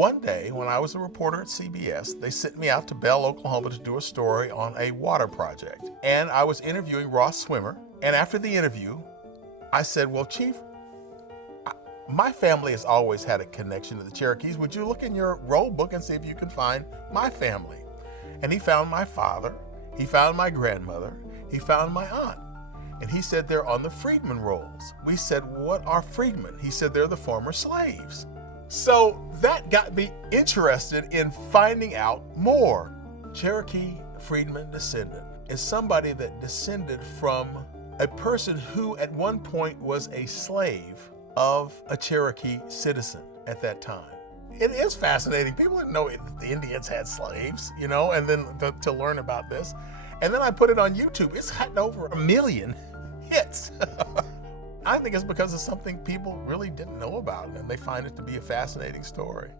One day, when I was a reporter at CBS, they sent me out to Bell, Oklahoma to do a story on a water project. And I was interviewing Ross Swimmer. And after the interview, I said, well, Chief, my family has always had a connection to the Cherokees. Would you look in your roll book and see if you can find my family? And he found my father, he found my grandmother, he found my aunt. And he said they're on the freedmen rolls. We said, what are freedmen? He said they're the former slaves. So that got me interested in finding out more. Cherokee freedman descendant is somebody that descended from a person who at one point was a slave of a Cherokee citizen at that time. It is fascinating. People didn't know the Indians had slaves, you know, and then to learn about this. And then I put it on YouTube. It's had over 1 million hits. I think it's because of something people really didn't know about, and they find it to be a fascinating story.